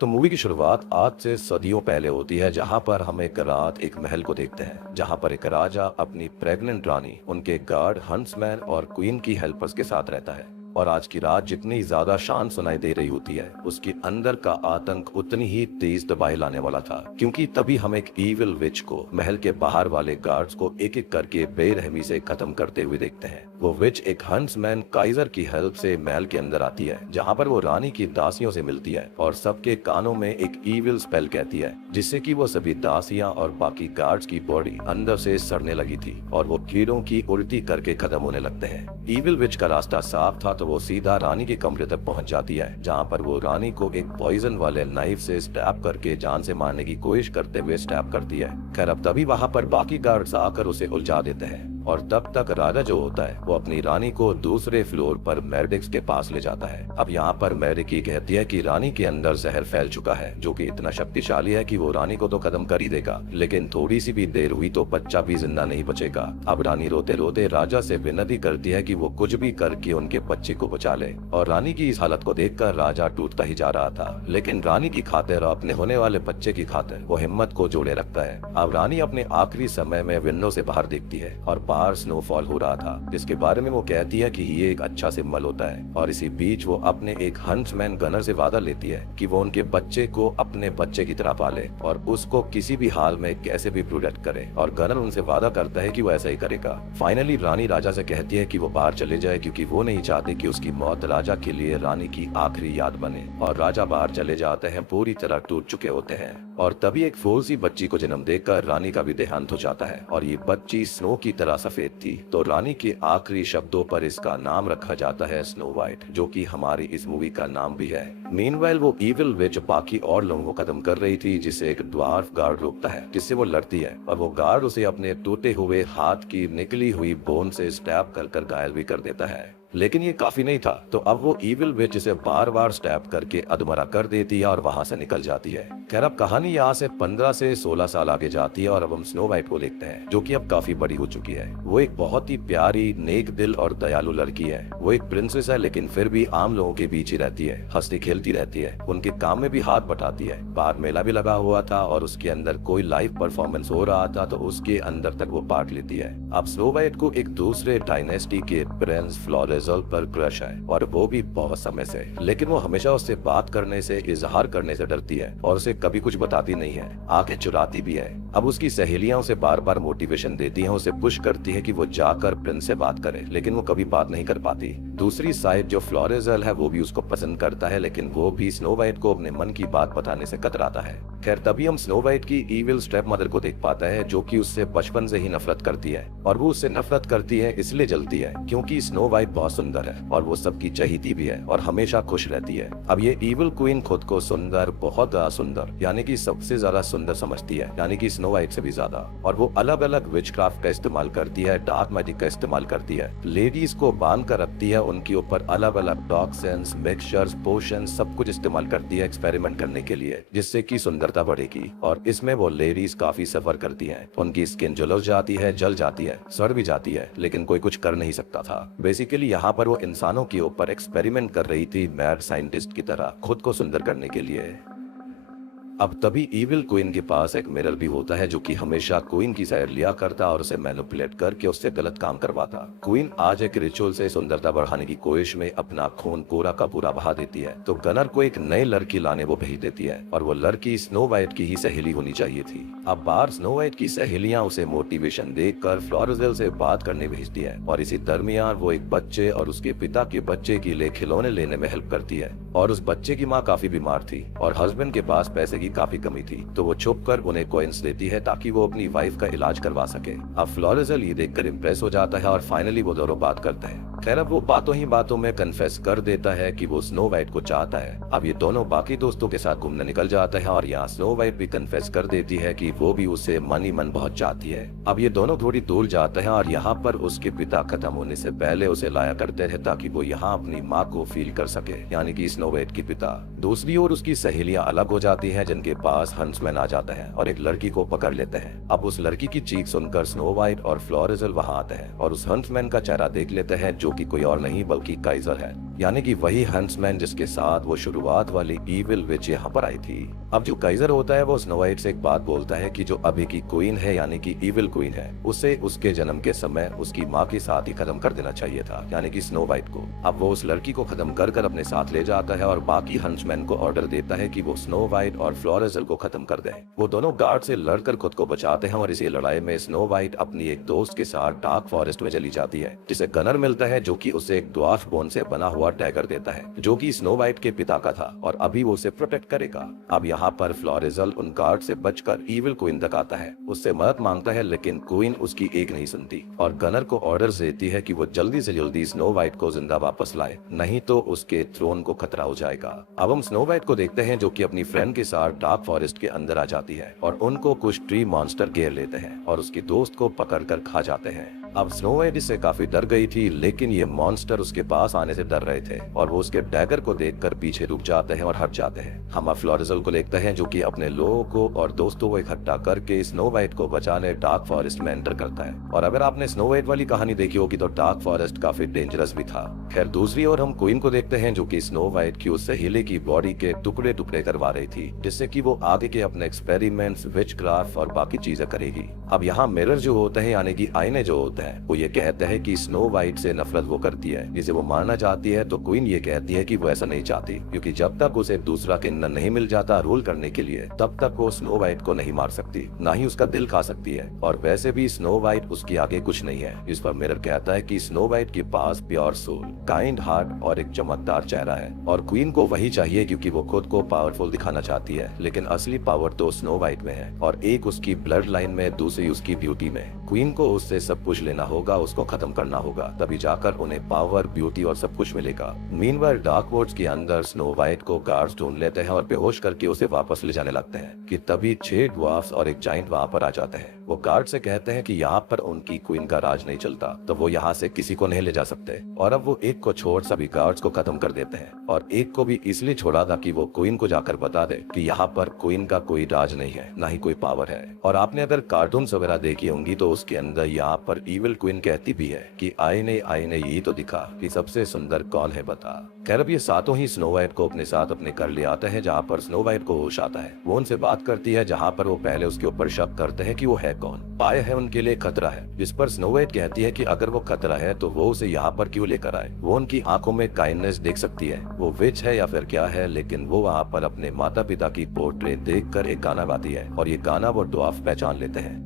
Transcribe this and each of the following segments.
तो मूवी की शुरुआत आज से सदियों पहले होती है, जहां पर हम एक रात एक महल को देखते हैं, जहां पर एक राजा अपनी प्रेग्नेंट रानी, उनके गार्ड, हंट्समैन और क्वीन की हेल्पर्स के साथ रहता है। और आज की रात जितनी ज्यादा शांत सुनाई दे रही होती है, उसके अंदर का आतंक उतनी ही तेज तबाही लाने वाला था, क्योंकि तभी हम एक ईविल विच को महल के बाहर वाले गार्ड्स को एक एक करके बेरहमी से खत्म करते हुए देखते हैं। वो विच एक हंट्समैन काइजर की हेल्प से महल के अंदर आती है, जहाँ पर वो रानी की दासियों से मिलती है और सबके कानों में एक ईविल स्पेल कहती है, जिससे कि वो सभी दासियां और बाकी गार्ड्स की बॉडी अंदर से सड़ने लगी थी और वो कीड़ों की उल्टी करके खत्म होने लगते हैं। ईविल विच का रास्ता साफ था, तो वो सीधा रानी के कमरे तक पहुंच जाती है, जहां पर वो रानी को एक पॉइजन वाले नाइफ से स्टैब करके जान से मारने की कोशिश करते हुए स्टैब करती है। खैर अब तभी वहां पर बाकी गार्ड्स आकर उसे उलझा देते हैं और तब तक राजा जो होता है वो अपनी रानी को दूसरे फ्लोर पर मेरेडिक्स के पास ले जाता है। अब यहाँ पर मेरेडिक कहती है कि रानी के अंदर जहर फैल चुका है, जो कि इतना शक्तिशाली है कि वो रानी को तो खत्म कर ही देगा, लेकिन थोड़ी सी भी देर हुई तो बच्चा भी जिंदा नहीं बचेगा। अब रानी रोते रोते राजा से विनती करती है कि वो कुछ भी करके उनके बच्चे को बचा ले, और रानी की इस हालत को देखकर राजा टूटता ही जा रहा था, लेकिन रानी की खातिर और अपने होने वाले बच्चे की खातिर वो हिम्मत को जोड़े रखता है। अब रानी अपने आखिरी समय में विंडो से बाहर देखती है और बाहर स्नोफॉल हो रहा था, जिसके बारे में वो कहती है कि ये एक अच्छा सिंबल होता है। और इसी बीच वो अपने एक हंट्समैन गनर से वादा लेती है कि वो उनके बच्चे को अपने बच्चे की तरह पाले और उसको किसी भी हाल में कैसे भी प्रोटेक्ट करे, और गनर उनसे वादा करता है कि वो ऐसा ही करेगा। फाइनली रानी राजा से कहती है कि वो बाहर चले जाए, क्योंकि वो नहीं चाहती कि उसकी मौत राजा के लिए रानी की आखिरी याद बने। और राजा बाहर चले जाते हैं, पूरी तरह टूट चुके होते हैं। और तभी एक फूल सी बच्ची को जन्म देकर रानी का भी देहांत हो जाता है, और ये बच्ची स्नो की तरह सफेद थी, तो रानी के आखिरी शब्दों पर इसका नाम रखा जाता है स्नो वाइट, जो कि हमारी इस मूवी का नाम भी है। मीनवाइल वो ईविल विच बाकी और लोगों को खत्म कर रही थी, जिसे एक ड्वार्फ गार्ड रोकता है, जिससे वो लड़ती है, और वो गार्ड उसे अपने टूटे हुए हाथ की निकली हुई बोन से स्टैब कर घायल भी कर देता है। लेकिन ये काफी नहीं था, तो अब वो ईविल विच इसे बार बार स्टैब करके अधमरा कर देती है और वहां से निकल जाती है। खैर अब कहानी यहाँ से 15 से 16 साल आगे जाती है और अब हम स्नो वाइट को देखते हैं, जो कि अब काफी बड़ी हो चुकी है। वो एक बहुत ही प्यारी, नेक दिल और दयालु लड़की है। वो एक प्रिंसेस है, लेकिन फिर भी आम लोगों के बीच ही रहती है, हंसती खेलती रहती है, उनके काम में भी हाथ बटाती है। बाहर मेला भी लगा हुआ था और उसके अंदर कोई लाइव परफॉर्मेंस हो रहा था, तो उसके अंदर तक वो पार्ट लेती है। अब स्नो वाइट को एक दूसरे डायनेस्टी के प्रिंस फ्लोरेजल पर क्रश है, और वो भी बहुत समय से, लेकिन वो हमेशा उससे बात करने से, इजहार करने से डरती है और उसे कभी कुछ बताती नहीं है, आगे चुराती भी है। अब उसकी सहेलियां उसे बार बार मोटिवेशन देती हैं, उसे पुश करती है कि वो जाकर प्रिंस से बात करे, लेकिन वो कभी बात नहीं कर पाती। दूसरी साइड जो फ्लोरेजल है वो भी उसको पसंद करता है, लेकिन वो भी स्नो वाइट को अपने मन की बात बताने से कतराता है। खैर तभी हम स्नो वाइट की ईविल स्टेप मदर को देख पाता है, जो कि उससे बचपन से ही नफरत करती है, और वो उससे नफरत करती है इसलिए जलती है क्योंकि स्नो वाइट बहुत सुंदर है और वो सबकी चहेती भी है और हमेशा खुश रहती है। अब ये ईविल क्वीन खुद को सुंदर, बहुत ज्यादा सुंदर, यानी कि सबसे ज्यादा सुंदर समझती है, यानी कि स्नो वाइट से भी ज्यादा, और वो अलग अलग विचक्राफ्ट का इस्तेमाल करती है, डार्क मैजिक का इस्तेमाल करती है, लेडीज को बांध कर रखती है, उनके ऊपर अलग अलग टॉक्सिन्स, मिक्सचर्स, पोशन सब कुछ इस्तेमाल करती है एक्सपेरिमेंट करने के लिए, जिससे कि सुंदरता बढ़ेगी। और इसमें वो लेडीज काफी सफर करती हैं, उनकी स्किन झुलस जाती है, जल जाती है, सड़ भी जाती है, लेकिन कोई कुछ कर नहीं सकता था। बेसिकली यहाँ पर वो इंसानों के ऊपर एक्सपेरिमेंट कर रही थी, मैड साइंटिस्ट की तरह, खुद को सुंदर करने के लिए। अब तभी ईविल क्वीन के पास एक मिरर भी होता है, जो कि हमेशा क्वीन की साइड लिया करता और उसे मैनिपुलेट करके उससे गलत काम करवाता। क्वीन आज एक रिचुअल से सुंदरता बढ़ाने की कोशिश में अपना खून पूरा का पूरा बहा देती है, तो गनर को एक नई लड़की लाने वो भेज देती है, और वो लड़की स्नो वाइट की ही सहेली होनी चाहिए थी। अब बाहर स्नो वाइट की सहेलियां उसे मोटिवेशन देकर फ्लोरेजल से बात करने भेजती है, और इसी दरमियान वो एक बच्चे और उसके पिता के बच्चे के लिए खिलौने लेने में हेल्प करती है। और उस बच्चे की माँ काफी बीमार थी और हस्बैंड के पास पैसे की काफी कमी थी, तो वो छुप कर उन्हें कॉइन्स देती है ताकि वो अपनी वाइफ का इलाज करवा सके। अब फ्लोरेजल ये देखकर इम्प्रेस हो जाता है और फाइनली वो दोनों बात करते हैं। खैर अब वो बातों ही बातों में कन्फेस कर देता है कि वो स्नो वाइट को चाहता है। अब ये दोनों बाकी दोस्तों के साथ घूमने निकल जाता है, और यहाँ स्नो वाइट भी कन्फेस कर देती है कि वो भी उसे मन ही मन बहुत चाहती है। अब ये दोनों थोड़ी दूर जाते हैं और यहाँ पर उसके पिता खत्म होने से पहले उसे लाया करते हैं ताकि वो यहाँ अपनी माँ को फील कर सके, यानी कि स्नो वाइट की पिता। दूसरी ओर उसकी सहेलियां अलग हो जाती हैं, जिनके पास हंट्समैन आ जाता है और एक लड़की को पकड़ लेते हैं। अब उस लड़की की चीख सुनकर स्नो वाइट और फ्लोरेजल वहां आते हैं और उस हंट्समैन का चेहरा देख लेते हैं, जो कि कोई और नहीं बल्कि काइजर है। यानी कि वही हंसमैन जिसके साथ वो शुरुआत वाली इविल विच यहाँ पर आई थी। अब जो काइजर होता है वो स्नो वाइट से एक बात बोलता है कि जो अभी की क्वीन है यानी कि इविल क्वीन है, उसे उसके जन्म के समय उसकी माँ के साथ ही खत्म कर देना चाहिए था, यानी कि स्नो वाइट को। अब वो उस लड़की को खत्म कर कर अपने साथ ले जाता है और बाकी हंसमैन को ऑर्डर देता है कि वो स्नो वाइट और फ्लोरेजल को खत्म कर दे। वो दोनों गार्ड से लड़कर खुद को बचाते हैं और इसी लड़ाई में स्नो वाइट अपनी एक दोस्त के साथ डार्क फॉरेस्ट में चली जाती है, जिसे गनर मिलता है जो कि उसे एक ड्वार्फ बोन से बना हुआ डैगर देता है, जो कि स्नो वाइट के पिता का था और अभी वो उसे प्रोटेक्ट करेगा। अब यहाँ पर फ्लोरेजल उन गार्ड से बचकर इविल क्वीन तक आता है, उससे मदद मांगता है, लेकिन क्वीन उसकी एक नहीं सुनती और गनर को ऑर्डर्स देती है कि वो जल्दी से जल्दी स्नो वाइट को जिंदा वापस लाए, नहीं तो उसके थ्रोन को खतरा हो जाएगा। अब हम स्नो वाइट को देखते हैं जो कि अपनी फ्रेंड के साथ डार्क फॉरेस्ट के अंदर आ जाती है और उनको कुछ ट्री मॉन्स्टर घेर लेते हैं और उसकी दोस्त को पकड़कर खा जाते हैं। अब स्नो वाइट इससे काफी डर गई थी, लेकिन ये मॉन्स्टर उसके पास आने से डर रहे थे और वो उसके डैगर को देखकर पीछे रुक जाते हैं और हट जाते हैं। हम अब फ्लोरेजल को देखते हैं जो कि अपने लोगों को और दोस्तों को इकट्ठा करके स्नो वाइट को बचाने डार्क फॉरेस्ट में एंटर करता है। और अगर आपने स्नो वाइट वाली कहानी देखी होगी तो डार्क फॉरेस्ट काफी डेंजरस भी था। खैर दूसरी ओर हम क्वीन को देखते हैं जो कि स्नो वाइट की उससे हिले की बॉडी के टुकड़े टुकड़े करवा रही थी, जिससे कि वो आगे के अपने एक्सपेरिमेंट्स, विचक्राफ्ट और बाकी चीजें करेगी। अब यहाँ मिरर जो होते हैं यानी कि आईने जो होते हैं, वो ये कहते हैं कि स्नो वाइट से नफरत वो करती है, जिसे वो मारना चाहती है। तो क्वीन ये कहती है कि वो ऐसा नहीं चाहती, क्योंकि जब तक उसे दूसरा किन्नर नहीं मिल जाता रूल करने के लिए, तब तक वो स्नो वाइट को नहीं मार सकती, ना ही उसका दिल खा सकती है। और वैसे भी स्नो वाइट उसके आगे कुछ नहीं है। इस पर मिरर कहता है कि स्नो वाइट के पास प्योर सोल, काइंड हार्ट और एक चमकदार चेहरा है और क्वीन को वही चाहिए, क्योंकि वो खुद को पावरफुल दिखाना चाहती है, लेकिन असली पावर तो स्नो वाइट में है और एक उसकी ब्लड लाइन में, दूसरी उसकी ब्यूटी में। क्वीन को उससे सब कुछ लेना होगा, उसको खत्म करना होगा, तभी जाकर उन्हें पावर, ब्यूटी और सब कुछ मिलेगा। मीनवाइल डार्क वुड्स के अंदर स्नो वाइट को गार्ड्स ढूंढ लेते हैं और बेहोश करके उसे वापस ले जाने लगते हैं कि तभी 6 ड्वार्फ्स और एक जाइंट वहाँ पर आ जाते हैं। वो गार्ड से कहते हैं कि यहाँ पर उनकी क्वीन का राज नहीं चलता, तो वो यहाँ से किसी को नहीं ले जा सकते। और अब वो एक को छोड़ सभी गार्ड्स को खत्म कर देते हैं और एक को भी इसलिए छोड़ा था कि वो क्वीन को जाकर बता दे कि यहाँ पर क्वीन का कोई राज नहीं है, ना ही कोई पावर है। और आपने अगर कार्टून्स वगैरह देखी होंगी तो उसके अंदर यहाँ पर इविल क्वीन कहती भी है कि आईने आईने यही तो दिखा कि सबसे सुंदर कौन है बता। खैर अब ये सातों ही स्नो वाइट को अपने साथ अपने घर ले आते हैं, जहाँ पर स्नो वाइट को होश आता है। वो उनसे बात करती है, जहाँ पर वो पहले उसके ऊपर शक करते हैं कि वो है कौन, पाया है उनके लिए खतरा है। जिस पर स्नो वाइट कहती है कि अगर वो खतरा है तो वो उसे यहाँ पर क्यों लेकर आए, वो उनकी आंखों में काइंडनेस देख सकती है, वो विच है या फिर क्या है। लेकिन वो वहाँ पर अपने माता पिता की पोर्ट्रेट देखकर एक गाना गाती है और ये गाना वो ड्वार्फ पहचान लेते हैं।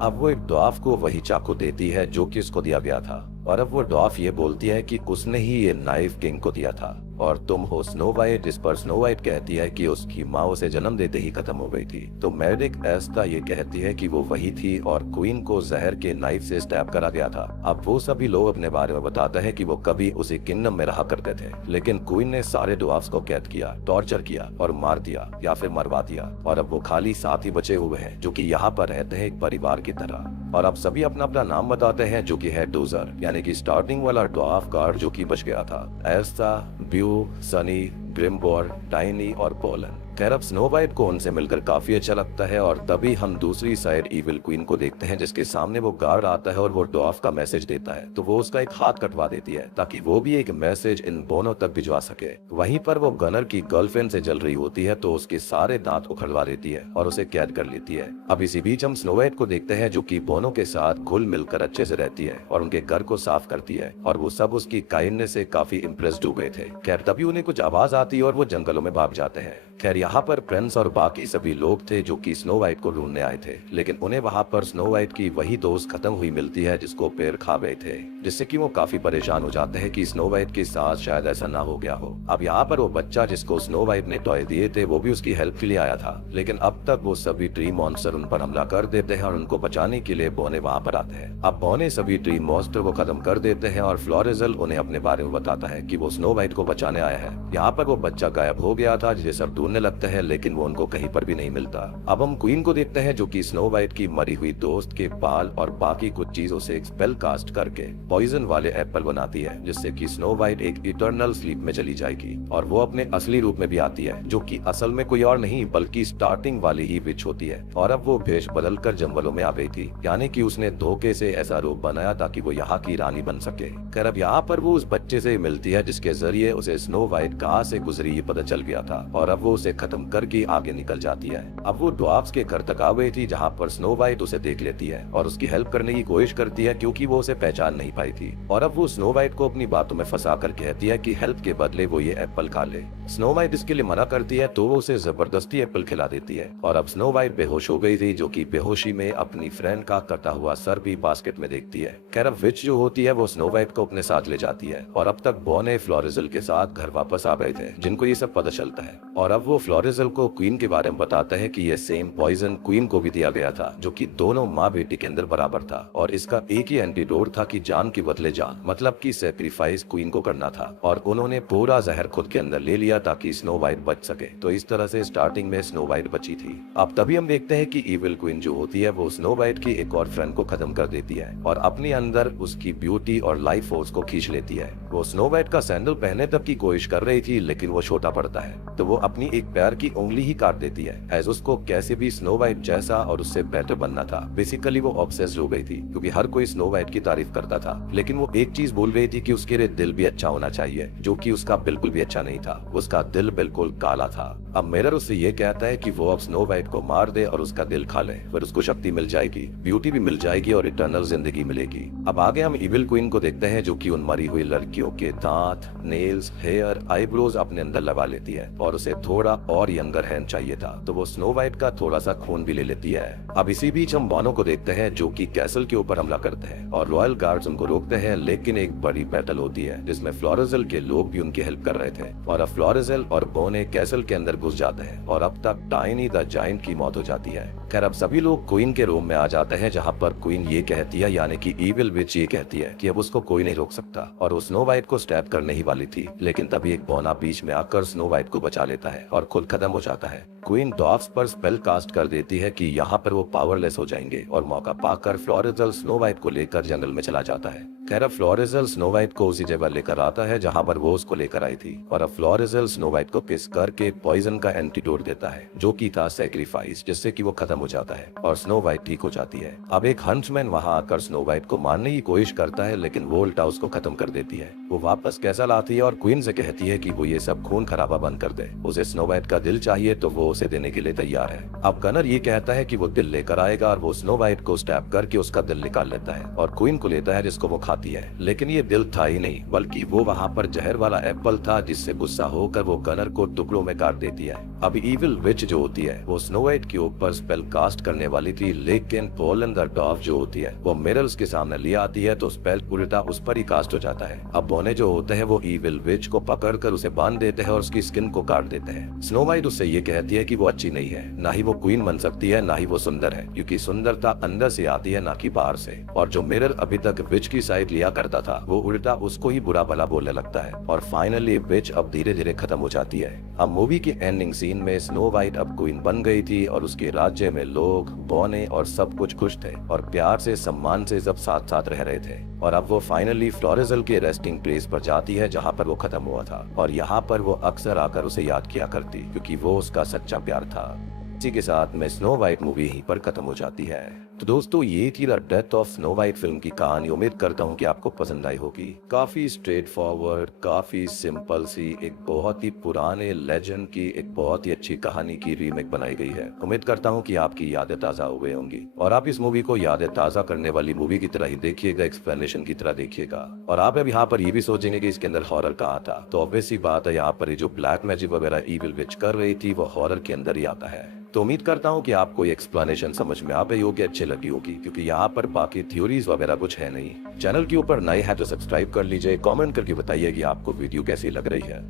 अब वो एक ड्वार्फ को वही चाकू देती है जो कि उसको दिया गया था और अब वो ड्वार्फ ये बोलती है कि उसने ही ये नाइफ किंग को दिया था और तुम हो स्नो वाइट। जिस पर स्नो वाइट कहती है कि उसकी माँ उसे जन्म देते ही खत्म हो गई थी। तो मेडिक एस्ता ये कहती है कि वो वही थी और क्वीन को जहर के नाइफ से स्टैब करा गया था। अब वो सभी लोग अपने बारे में बताते हैं कि वो कभी उसी किंगडम में रहा करते थे, लेकिन क्वीन ने सारे ड्वार्फ्स को कैद किया, टॉर्चर किया और मार दिया या फिर मरवा दिया और अब वो खाली 7 ही बचे हुए हैं जो कि यहाँ पर रहते हैं एक परिवार की तरह। और अब सभी अपना अपना नाम बताते हैं जो कि है डोजर, यानी कि स्टार्टिंग वाला ड्वार्फ गार्ड जो कि बच गया था, एस्ता, ब्यू, सनी, ग्रिम्बोर, टाइनी और पोलन। खैर अब स्नो वाइट को उनसे मिलकर काफी अच्छा लगता है और तभी हम दूसरी साइड इविल क्वीन को देखते हैं, जिसके सामने वो गार्ड आता है और वो ड्वार्फ का मैसेज देता है। तो वो उसका एक हाथ कटवा देती है ताकि वो भी एक मैसेज इन बोनो तक भिजवा सके। वहीं पर वो गनर की गर्लफ्रेंड से जल रही होती है तो उसके सारे दांत उखड़वा देती है और उसे कैद कर लेती है। अब इसी बीच हम स्नो वाइट को देखते हैं जो कि बोनो के साथ घुल मिलकर अच्छे से रहती है और उनके घर को साफ करती है और वो सब उसकी काइंडनेस से काफी इम्प्रेस्ड हो गए थे। खैर तभी उन्हें कुछ आवाज आती है और वो जंगलों में भाग जाते हैं। खैर यहाँ पर प्रिंस और बाकी सभी लोग थे जो कि स्नो वाइट को ढूंढने आए थे, लेकिन उन्हें वहाँ पर स्नो वाइट की वही दोस्त खत्म हुई मिलती है जिसको पेड़ खा गए थे, जिससे कि वो काफी परेशान हो जाते हैं कि स्नो वाइट के साथ शायद ऐसा ना हो गया हो। अब यहाँ पर वो बच्चा जिसको स्नो वाइट ने टॉय दिए थे वो भी उसकी हेल्प के लिए आया था, लेकिन अब तक वो सभी ट्री मॉन्स्टर उन पर हमला कर देते हैं और उनको बचाने के लिए बोने वहाँ पर आते हैं। अब बोने सभी ट्री मॉन्स्टर को खत्म कर देते हैं और फ्लोरेजल उन्हें अपने बारे में बताता है कि वो स्नो वाइट को बचाने आया है। यहाँ पर वो बच्चा गायब हो गया था जिसे सब ढूंढ ढूंढने लगता है लेकिन वो उनको कहीं पर भी नहीं मिलता। अब हम क्वीन को देखते हैं जो कि स्नो वाइट की मरी हुई दोस्त के बाल और बाकी कुछ चीजों से एक स्पेल कास्ट करके पॉइजन वाले एप्पल बनाती है, जिससे कि स्नो वाइट एक इटर्नल स्लीप में चली जाएगी और वो अपने असली रूप में भी आती है, जो कि असल में कोई और नहीं बल्कि स्टार्टिंग वाली ही विच होती है। और अब वो भेष बदल कर जंगलों में आ गई थी, यानी कि उसने धोखे से ऐसा रूप बनाया ताकि वो यहाँ की रानी बन सके। खैर अब यहाँ पर वो उस बच्चे से मिलती है जिसके जरिए उसे स्नो वाइट कहाँ से गुजरी ये पता चल गया था, और अब वो उसे खत्म करके आगे निकल जाती है। अब वो ड्वार्फ्स के घर तक आ गई थी जहाँ पर स्नो वाइट उसे देख लेती है और उसकी हेल्प करने की कोशिश करती है क्योंकि वो उसे पहचान नहीं पाई थी। और अब वो स्नो वाइट को अपनी बातों में फंसा कर कहती है कि हेल्प के बदले वो ये एप्पल खा ले। स्नो वाइट इसके लिए मना करती है तो वो उसे जबरदस्ती एप्पल खिला देती है और अब स्नो वाइट बेहोश हो गई थी, जो कि बेहोशी में अपनी फ्रेंड का कटा हुआ सर भी बास्केट में देखती है। खैर अब विच जो होती है वो स्नो वाइट को अपने साथ ले जाती है और अब तक बॉने फ्लोरिजल के साथ घर वापस आ गए थे जिनको ये सब पता चलता है। और अब वो फ्लोरिजल को क्वीन के बारे में बताता है कि ये सेम पॉइजन क्वीन को भी दिया गया था, जो कि दोनों माँ बेटी के अंदर बराबर था और इसका एक ही एंटीडोट था कि जान के बदले जान, मतलब कि सेक्रीफाइस क्वीन को करना था। और उन्होंने पूरा जहर खुद के अंदर ले लिया ताकि स्नो वाइट बच सके। तो इस तरह से स्टार्टिंग में स्नो वाइट बची थी। अब तभी हम देखते हैं कि इविल क्वीन जो होती है वो स्नो वाइट की एक और फ्रेंड को खत्म कर देती है और अपने अंदर उसकी ब्यूटी और लाइफ फोर्स को खींच लेती है। वो स्नो वाइट का सैंडल पहनने तक की कोशिश कर रही थी लेकिन वो छोटा पड़ता है तो वो अपनी एक पैर की उंगली ही काट देती है, एज उसको कैसे भी स्नो वाइट जैसा और उससे बेटर बनना था। बेसिकली वो ऑब्सेस्ड हो गई थी क्योंकि हर कोई स्नो वाइट की तारीफ करता था, लेकिन वो एक चीज बोल रही थी कि उसके लिए दिल भी अच्छा होना चाहिए, जो कि उसका बिल्कुल भी अच्छा नहीं था। उसका दिल बिल्कुल काला था। अब मिरर उससे ये कहता है कि वो अब स्नो वाइट को मार दे और उसका दिल खा ले, फिर उसको शक्ति मिल जाएगी, ब्यूटी भी मिल जाएगी और इटर्नल जिंदगी मिलेगी। अब आगे हम इविल क्वीन को देखते हैं जो कि उन मरी हुई लड़कियों के दांत, नेल्स, हेयर, आईब्रोज अपने अंदर लगा लेती है और उसे थोड़ा और यंगर हैंड चाहिए था तो वो स्नो वाइट का थोड़ा सा खून भी ले लेती है। अब इसी बीच हम बॉनो को देखते हैं जो कि कैसल के ऊपर हमला करते हैं और रॉयल गार्ड्स उनको रोकते हैं, लेकिन एक बड़ी बैटल होती है जिसमें फ्लोरिजल के लोग भी उनकी हेल्प कर रहे थे और अब फ्लोरिजल और बोने कैसल के अंदर घुस जाते हैं और अब तक टाइनी द जायंट की मौत हो जाती है। खैर अब सभी लोग क्वीन के रूम में आ जाते हैं जहाँ पर क्वीन ये कहती है, यानी कि इविल विच ये कहती है कि अब उसको कोई नहीं रोक सकता और वो स्नो वाइट को स्टैब करने ही वाली थी, लेकिन तभी एक बोना बीच में आकर स्नो वाइट को बचा लेता है और खुद खत्म हो जाता है। क्वीन ड्वार्फ्स पर स्पेल कास्ट कर देती है कि यहाँ पर वो पावरलेस हो जाएंगे और मौका पाकर फ्लोरिजल स्नो वाइट को लेकर जंगल में चला जाता है। खैर अब फ्लोरिजल स्नो वाइट को उसी जगह लेकर आता है जहाँ पर वो उसको लेकर आई थी और अब फ्लोरिजल स्नो वाइट को किस करके पॉइजन का एंटीडोट देता है जो कि था सैक्रिफाइस, जिससे कि वो खत्म हो जाता है और स्नो वाइट ठीक हो जाती है। अब एक हंट्समैन वहाँ आकर स्नो वाइट को मारने की कोशिश करता है लेकिन वो उल्टा उसको खत्म कर देती है। वो वापस कैसल आती है और क्वीन से कहती है कि वो ये सब खून खराबा बंद कर दे, उसे स्नो वाइट का दिल चाहिए तो वो उसे देने के लिए तैयार है। अब गनर ये कहता है कि वो दिल लेकर आएगा और वो स्नो वाइट को स्टैब करके उसका दिल निकाल लेता है और क्वीन को लेता है जिसको वो खाती है, लेकिन ये दिल था ही नहीं बल्कि वो वहाँ पर जहर वाला एप्पल था जिससे गुस्सा होकर वो गनर को टुकड़ों में काट देती है। अब इविल विच जो होती है वो स्नो वाइट के ऊपर स्पेल कास्ट करने वाली थी, लेकिन पोलन द डॉर्फ जो होती है वो मिरर्स के सामने ले आती है तो स्पेल उल्टा उस पर ही कास्ट हो जाता है। अब बोने जो होते हैं वो इविल विच को पकड़कर उसे बांध देते हैं और उसकी स्किन को काट देते हैं। स्नो वाइट उससे ये कहती है कि वो अच्छी नहीं है, ना ही वो क्वीन बन सकती है, ना ही वो सुंदर है, क्योंकि सुंदरता अंदर से आती है ना कि बाहर से। और जो मिरर अभी तक विच की साइड लिया करता था वो उल्टा उसको ही बुरा भला बोलने लगता है और फाइनली विच अब धीरे धीरे खत्म हो जाती है। अब मूवी की एंडिंग सीन में स्नो वाइट अब क्वीन बन गई थी और उसके राज्य में लोग, बोने और सब कुछ खुश थे और प्यार से सम्मान से सब साथ साथ रह रहे थे। और अब वो फाइनली फ्लोरिजल के रेस्टिंग प्लेस पर जाती है जहाँ पर वो खत्म हुआ था और यहाँ पर वो अक्सर आकर उसे याद किया करती क्योंकि वो उसका सच्चा प्यार था। इसी के साथ में स्नो वाइट मूवी यहीं पर खत्म हो जाती है। तो दोस्तों ये थी the death of snow white film की कहानी। उम्मीद करता हूँ कि आपको पसंद आई होगी। काफी स्ट्रेट फॉरवर्ड, काफी सिंपल सी, एक बहुत ही पुराने लेजेंड की एक बहुत ही अच्छी कहानी की रीमेक बनाई गई है। उम्मीद करता हूँ कि आपकी यादें ताजा हो गई होंगी और आप इस मूवी को यादें ताजा करने वाली मूवी की तरह ही देखिएगा, एक्सप्लेनेशन की तरह देखिएगा। और आप अब यहाँ पर ये भी सोचेंगे कि इसके अंदर हॉरर कहाँ था, तो ऑब्वियस ही बात है यहाँ पर जो ब्लैक मैजिक वगैरह इविल विच कर रही थी वो हॉरर के अंदर ही आता है। तो उम्मीद करता हूँ कि आपको ये एक्सप्लेनेशन समझ में आ गई होगी, अच्छी लगी होगी, क्योंकि यहाँ पर बाकी थ्योरीज वगैरह कुछ है नहीं। चैनल के ऊपर नए हैं तो सब्सक्राइब कर लीजिए, कमेंट करके बताइए कि आपको वीडियो कैसी लग रही है।